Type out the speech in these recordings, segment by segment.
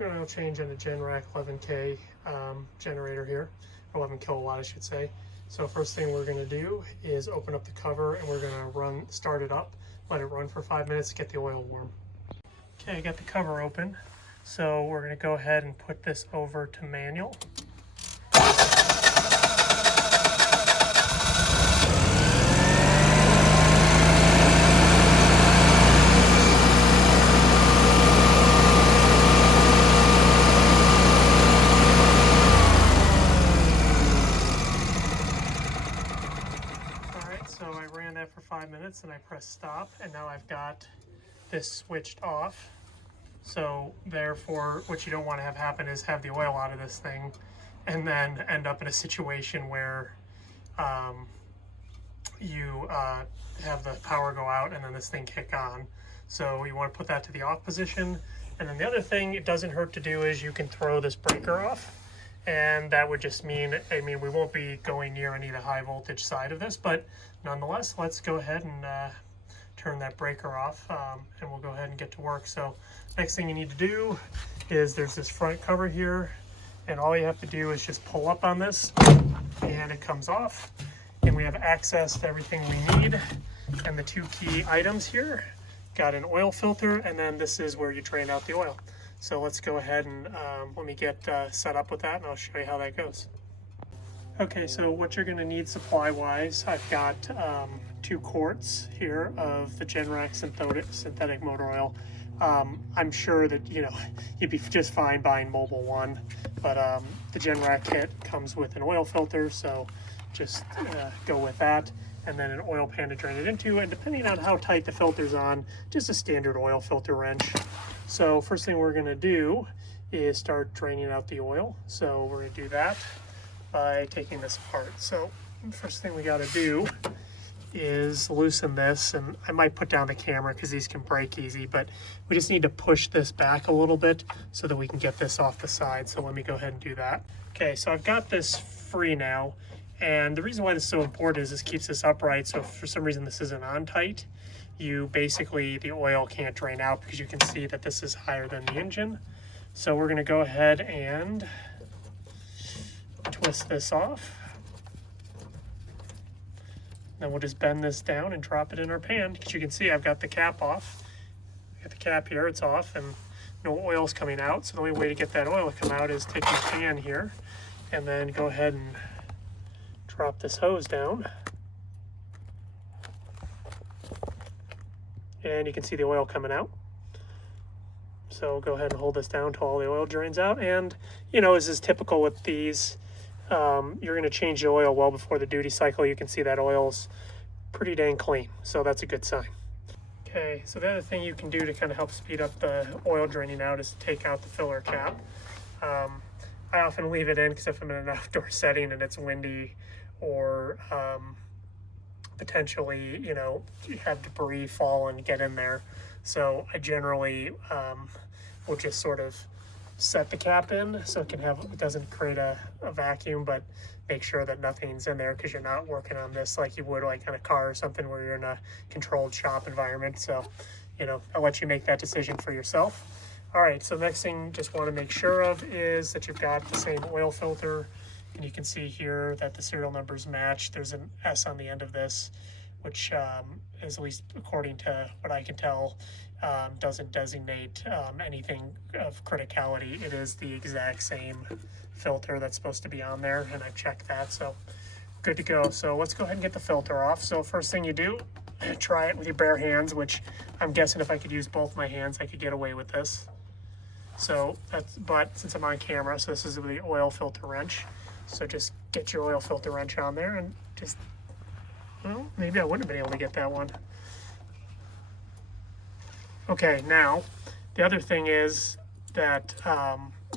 Oil change on a Generac 11K generator here, 11 kilowatt I should say. So first thing we're going to do is open up the cover and we're going to start it up, let it run for 5 minutes to get the oil warm. Okay, I got the cover open, so we're going to go ahead and put this over to manual. So I ran that for 5 minutes and I pressed stop, and now I've got this switched off. So therefore, what you don't want to have happen is have the oil out of this thing and then end up in a situation where you have the power go out and then this thing kick on. So you want to put that to the off position. And then the other thing it doesn't hurt to do is you can throw this breaker off. And that would just mean, we won't be going near any of the high voltage side of this, but nonetheless, let's go ahead and turn that breaker off, and we'll go ahead and get to work. So next thing you need to do is there's this front cover here, and all you have to do is just pull up on this, and it comes off, and we have access to everything we need. And the two key items here, got an oil filter, and then this is where you drain out the oil. So let's go ahead and let me get set up with that, and I'll show you how that goes. Okay, so what you're going to need supply-wise, I've got 2 quarts here of the Generac synthetic motor oil. I'm sure that you'd be just fine buying Mobile One, but the Generac kit comes with an oil filter, so just go with that. And then an oil pan to drain it into, and depending on how tight the filter's on, just a standard oil filter wrench. So first thing we're going to do is start draining out the oil. So we're going to do that by taking this apart. So first thing we got to do is loosen this, and I might put down the camera because these can break easy, but we just need to push this back a little bit so that we can get this off the side. So let me go ahead and do that. Okay, so I've got this free now, and the reason why this is so important is this keeps this upright. So if for some reason this isn't on tight, the oil can't drain out because you can see that this is higher than the engine. So we're going to go ahead and twist this off. Then we'll just bend this down and drop it in our pan, because you can see I've got the cap off. I got the cap here, it's off, and no oil's coming out. So the only way to get that oil to come out is take your pan here and then go ahead and drop this hose down. And you can see the oil coming out. So go ahead and hold this down until all the oil drains out. And as is typical with these, you're going to change the oil well before the duty cycle. You can see that oil's pretty dang clean, so that's a good sign. Okay, so the other thing you can do to kind of help speed up the oil draining out is to take out the filler cap. I often leave it in because if I'm in an outdoor setting and it's windy, or potentially, you have debris fall and get in there. So I generally will just sort of set the cap in so it doesn't create a vacuum, but make sure that nothing's in there, because you're not working on this like you would like on a car or something where you're in a controlled shop environment. So, I'll let you make that decision for yourself. All right, so next thing just want to make sure of is that you've got the same oil filter. And you can see here that the serial numbers match. There's an S on the end of this, which is, at least according to what I can tell, doesn't designate anything of criticality. It is the exact same filter that's supposed to be on there, and I've checked that, so good to go. So let's go ahead and get the filter off. So first thing you do, try it with your bare hands, which I'm guessing if I could use both my hands, I could get away with this. So but since I'm on camera, so this is the oil filter wrench. So just get your oil filter wrench on there and just, maybe I wouldn't have been able to get that one. Okay, now, the other thing is that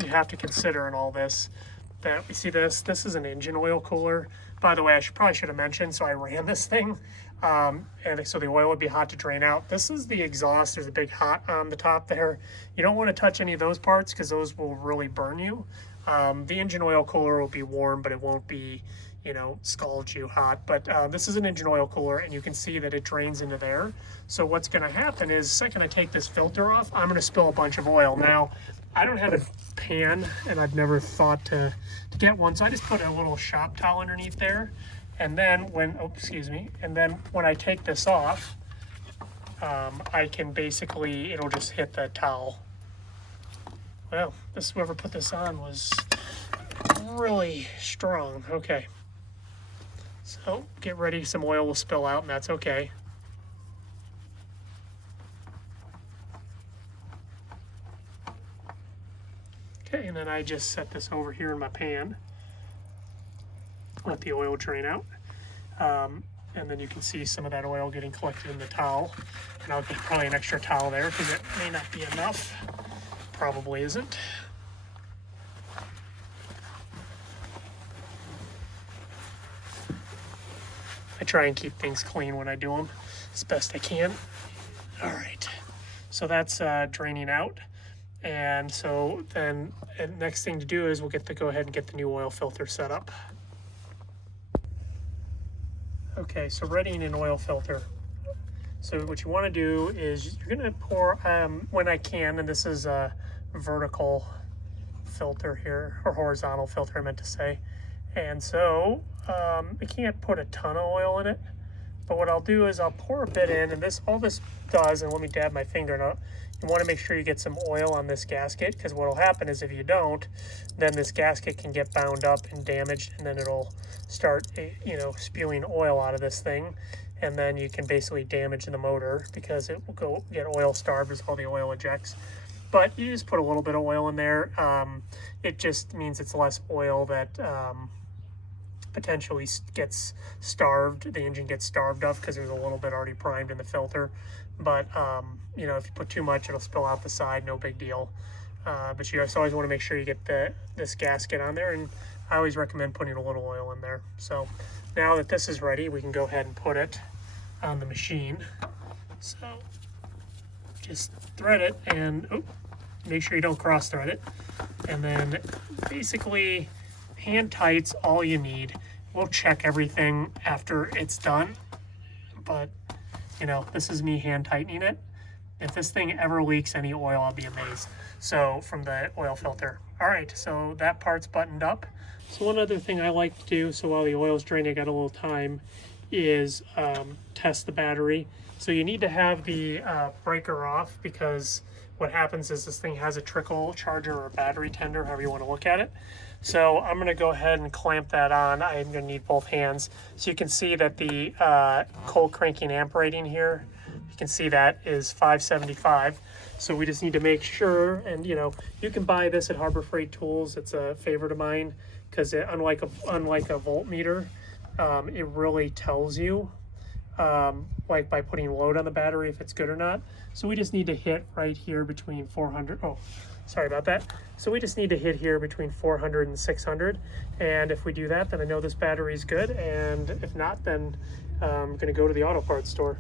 you have to consider in all this, that we see this is an engine oil cooler. By the way, I probably should have mentioned, so I ran this thing, and so the oil would be hot to drain out. This is the exhaust. There's a big hot on the top there. You don't want to touch any of those parts because those will really burn you. The engine oil cooler will be warm, but it won't be, scald you hot. But this is an engine oil cooler, and you can see that it drains into there. So what's going to happen is, the second I take this filter off, I'm going to spill a bunch of oil. Now, I don't have a pan, and I've never thought to get one, so I just put a little shop towel underneath there. And then when, oh, excuse me, and then when I take this off, I can basically, it'll just hit the towel. Well, whoever put this on was really strong. Okay. So get ready, some oil will spill out, and that's okay. Okay, and then I just set this over here in my pan. Let the oil drain out. And then you can see some of that oil getting collected in the towel. And I'll get probably an extra towel there because it may not be enough. Probably isn't. I try and keep things clean when I do them as best I can. All right, so that's draining out. And so then the next thing to do is we'll go ahead and get the new oil filter set up. Okay, so readying an oil filter. So what you want to do is you're going to pour, when I can, and this is a vertical filter here, or horizontal filter I meant to say. And so I can't put a ton of oil in it, but what I'll do is I'll pour a bit in, and all this does, and let me dab my finger in it, you want to make sure you get some oil on this gasket, because what will happen is if you don't, then this gasket can get bound up and damaged, and then it'll start, spewing oil out of this thing, and then you can basically damage the motor because it will get oil starved as all the oil ejects. But you just put a little bit of oil in there. It just means it's less oil that potentially gets starved. The engine gets starved of because there's a little bit already primed in the filter. But if you put too much, it'll spill out the side. No big deal. But you just always want to make sure you get this gasket on there, and I always recommend putting a little oil in there. So now that this is ready, we can go ahead and put it on the machine. So just thread it, and make sure you don't cross thread it. And then basically hand tight's all you need. We'll check everything after it's done, but this is me hand tightening it. If this thing ever leaks any oil, I'll be amazed. So from the oil filter. All right, so that part's buttoned up. So one other thing I like to do, so while the oil's draining, I got a little time, is test the battery. So you need to have the breaker off, because what happens is this thing has a trickle charger or a battery tender, however you want to look at it. So I'm going to go ahead and clamp that on. I'm going to need both hands. So you can see that the cold cranking amp rating here, you can see that is 575. So we just need to make sure, and you can buy this at Harbor Freight Tools. It's a favorite of mine, because unlike a voltmeter, it really tells you like by putting load on the battery if it's good or not. So we just need to hit right here between 400. Oh, sorry about that. So we just need to hit here between 400 and 600. And if we do that, then I know this battery is good. And if not, then I'm going to go to the auto parts store.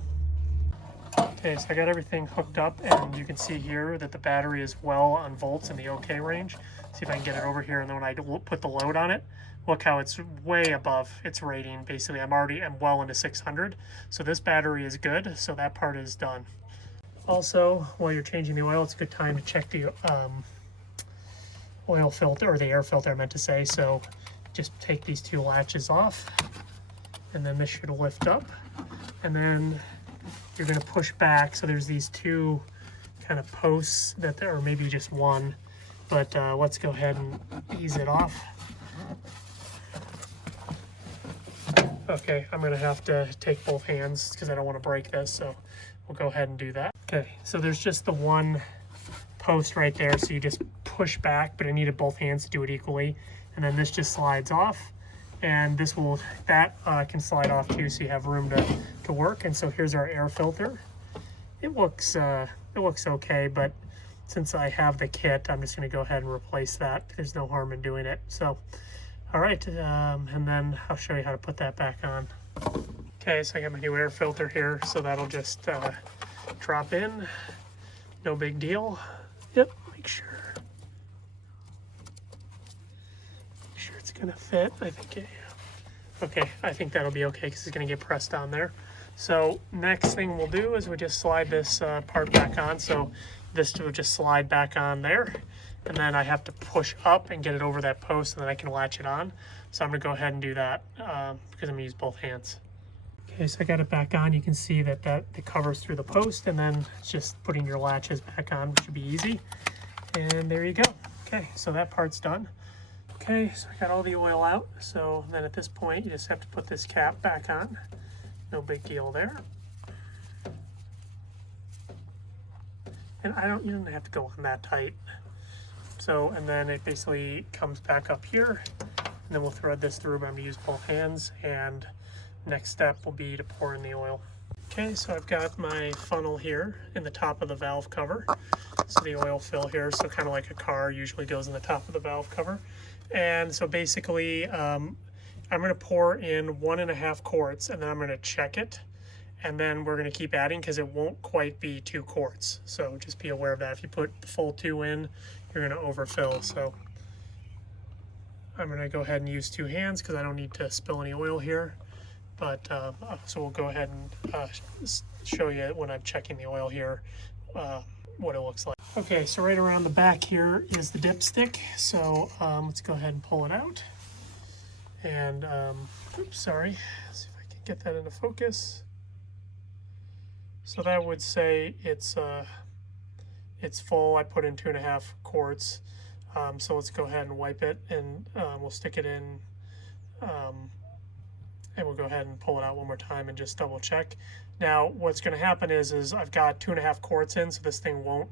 Okay, so I got everything hooked up, and you can see here that the battery is well on volts in the OK range. See if I can get it over here, and then when I put the load on it, look how it's way above its rating. Basically, I'm well into 600. So this battery is good, so that part is done. Also, while you're changing the oil, it's a good time to check the oil filter, or the air filter I meant to say. So just take these two latches off, and then this should lift up, and then you're going to push back. So there's these two kind of posts that or maybe just one, but let's go ahead and ease it off. Okay, I'm going to have to take both hands because I don't want to break this, so we'll go ahead and do that. Okay, so there's just the one post right there, so you just push back, but I needed both hands to do it equally, and then this just slides off, and that can slide off too, so you have room to work. And so here's our air filter. It looks okay, but since I have the kit, I'm just going to go ahead and replace that. There's no harm in doing it. So all right, and then I'll show you how to put that back on. Okay, so I got my new air filter here, so that'll just drop in. No big deal. Yep, make sure it's gonna fit. I think okay, I think that'll be okay because it's gonna get pressed on there. So next thing we'll do is we just slide this part back on. So this will just slide back on there, and then I have to push up and get it over that post, and then I can latch it on. So I'm gonna go ahead and do that because I'm gonna use both hands. Okay, so I got it back on. You can see that it covers through the post, and then it's just putting your latches back on, which should be easy. And there you go. Okay, so that part's done. Okay, so I got all the oil out. So then at this point, you just have to put this cap back on. No big deal there. And you don't have to go on that tight. So, and then it basically comes back up here, and then we'll thread this through, but I'm gonna use both hands, and next step will be to pour in the oil. Okay, so I've got my funnel here in the top of the valve cover. So the oil fill here, so kind of like a car usually goes in the top of the valve cover. And so basically, I'm gonna pour in 1.5 quarts, and then I'm gonna check it. And then we're gonna keep adding because it won't quite be 2 quarts. So just be aware of that. If you put the full 2 in, you're gonna overfill. So I'm gonna go ahead and use 2 hands because I don't need to spill any oil here. But so we'll go ahead and show you when I'm checking the oil here what it looks like. Okay, so right around the back here is the dipstick. So let's go ahead and pull it out. And oops, sorry. Let's see if I can get that into focus. So that would say it's full. I put in 2.5 quarts. So let's go ahead and wipe it, and we'll stick it in. And we'll go ahead and pull it out one more time and just double check. Now, what's going to happen is I've got 2.5 quarts in, so this thing won't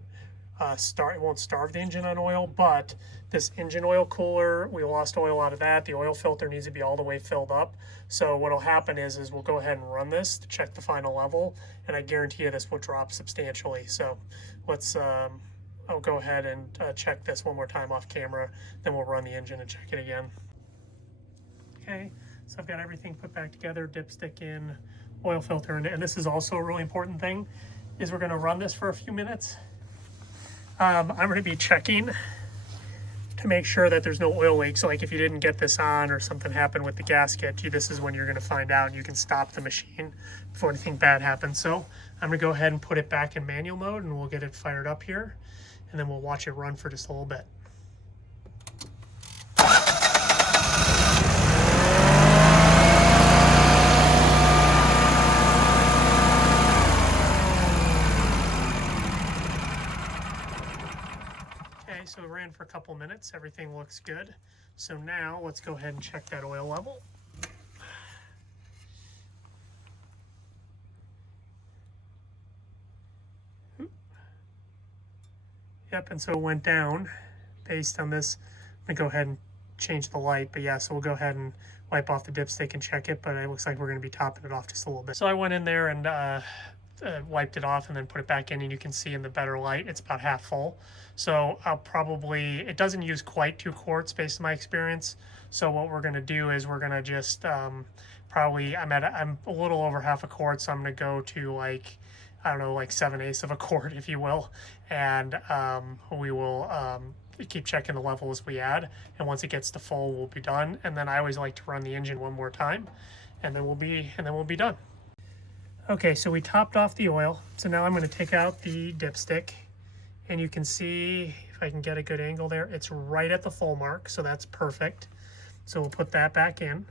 starve the engine on oil, but this engine oil cooler, we lost oil out of that. The oil filter needs to be all the way filled up. So what'll happen is we'll go ahead and run this to check the final level, and I guarantee you this will drop substantially. So let's, I'll go ahead and check this one more time off camera, then we'll run the engine and check it again. Okay. So I've got everything put back together, dipstick in, oil filter in, and this is also a really important thing, is we're gonna run this for a few minutes. I'm gonna be checking to make sure that there's no oil leaks. So like if you didn't get this on or something happened with the gasket, this is when you're gonna find out, and you can stop the machine before anything bad happens. So I'm gonna go ahead and put it back in manual mode, and we'll get it fired up here, and then we'll watch it run for just a little bit. So it ran for a couple minutes, everything looks good. So now let's go ahead and check that oil level. Yep, and so it went down based on this. I'm gonna go ahead and change the light, but yeah, so we'll go ahead and wipe off the dipstick and check it, but it looks like we're gonna be topping it off just a little bit. So I went in there and wiped it off and then put it back in, and you can see in the better light it's about half full. So it doesn't use quite 2 quarts based on my experience. So what we're gonna do is we're gonna just I'm a little over half a quart, so I'm gonna go to like, I don't know, like 7/8 of a quart, if you will, and we will keep checking the level as we add, and once it gets to full, we'll be done. And then I always like to run the engine one more time, and then we'll be done. Okay, so we topped off the oil. So now I'm going to take out the dipstick, and you can see, if I can get a good angle there, it's right at the full mark, so that's perfect. So we'll put that back in.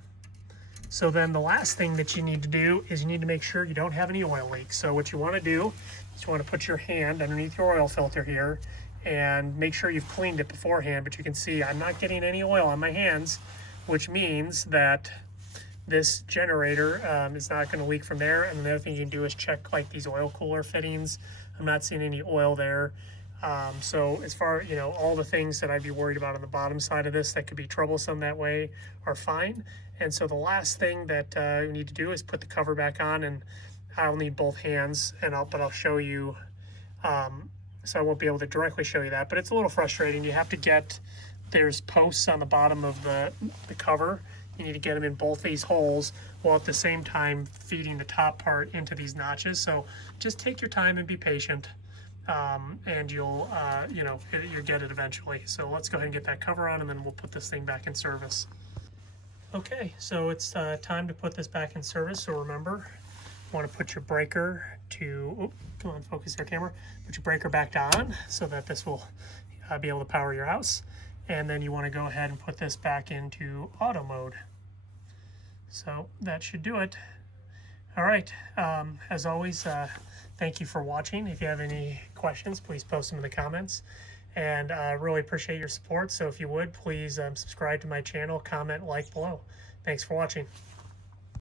So then the last thing that you need to do is you need to make sure you don't have any oil leaks. So what you want to do is you want to put your hand underneath your oil filter here and make sure you've cleaned it beforehand, but you can see I'm not getting any oil on my hands, which means that this generator is not going to leak from there. And the other thing you can do is check like these oil cooler fittings. I'm not seeing any oil there. So as far, all the things that I'd be worried about on the bottom side of this that could be troublesome that way are fine. And so the last thing that you need to do is put the cover back on, and I'll need both hands, but I'll show you, so I won't be able to directly show you that, but it's a little frustrating. You have to there's posts on the bottom of the cover. You need to get them in both these holes while at the same time feeding the top part into these notches. So just take your time and be patient, and you'll get it eventually. So let's go ahead and get that cover on, and then we'll put this thing back in service. Okay, so it's time to put this back in service. So remember, you want to put your breaker to, come on, focus there, camera. Put your breaker back on so that this will be able to power your house. And then you want to go ahead and put this back into auto mode. So that should do it. All right, as always, thank you for watching. If you have any questions, please post them in the comments. And I really appreciate your support. So if you would, please subscribe to my channel, comment, like below. Thanks for watching.